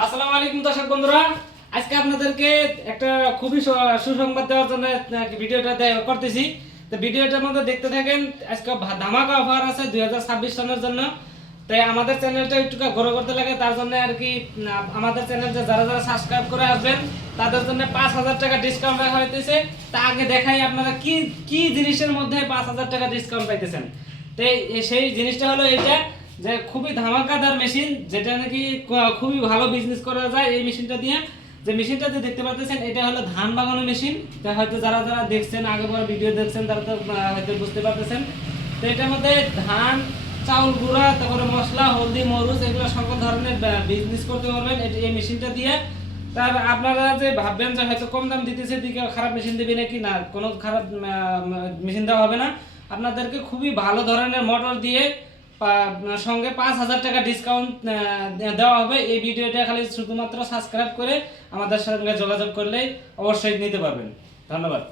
আসসালামু আলাইকুম দর্শক বন্ধুরা, আজকে আপনাদেরকে একটা খুবই সুসংবাদ দেওয়ার জন্য ভিডিওটা করতেছি। তো ভিডিওটার মধ্যে দেখতে থাকেন। আজকে ধামাকা অফার আছে 2026 সনের জন্য। তাই আমাদের চ্যানেলটা একটু গ্রো করতে লাগে, তার জন্য আর কি আমাদের চ্যানেলটা যারা যারা সাবস্ক্রাইব করে আসবেন তাদের জন্য 5,000 টাকা ডিসকাউন্ট রাখা হইতেছে। তা আগে দেখাই আপনারা কি কি জিনিসের মধ্যে 5,000 টাকা ডিসকাউন্ট পাইতেছেন। তো সেই জিনিসটা হলো এইটা, যে খুবই ধামাকাদার মেশিন, যেটা নাকি খুবই ভালো বিজনেস করা যায় এই মেশিনটা দিয়ে। যে মেশিনটা যে দেখতে পাচ্ছেন এটা হলো ধান বাগানো মেশিন। তা হয়তো যারা যারা দেখছেন, আগে পরে ভিডিও দেখছেন, তারা তো হয়তো বুঝতে পারতেছেন। তো এটার মধ্যে ধান, চাউল গুঁড়া, তারপরে মশলা, হলদি, মরিচ, এগুলো সকল ধরনের বিজনেস করতে পারবেন এই মেশিনটা দিয়ে। তার আপনারা যে ভাববেন যে হয়তো কম দাম দিতেছে দিকে খারাপ মেশিন দেবে নাকি, না, কোনো খারাপ মেশিন দেওয়া হবে না। আপনাদেরকে খুবই ভালো ধরনের মোটর দিয়ে সঙ্গে 5,000 টাকা ডিসকাউন্ট দেওয়া হবে। এই ভিডিওটা খালি শুধুমাত্র সাবস্ক্রাইব করে আমাদের সঙ্গে যোগাযোগ করলেই অবশ্যই নিতে পারবেন। ধন্যবাদ।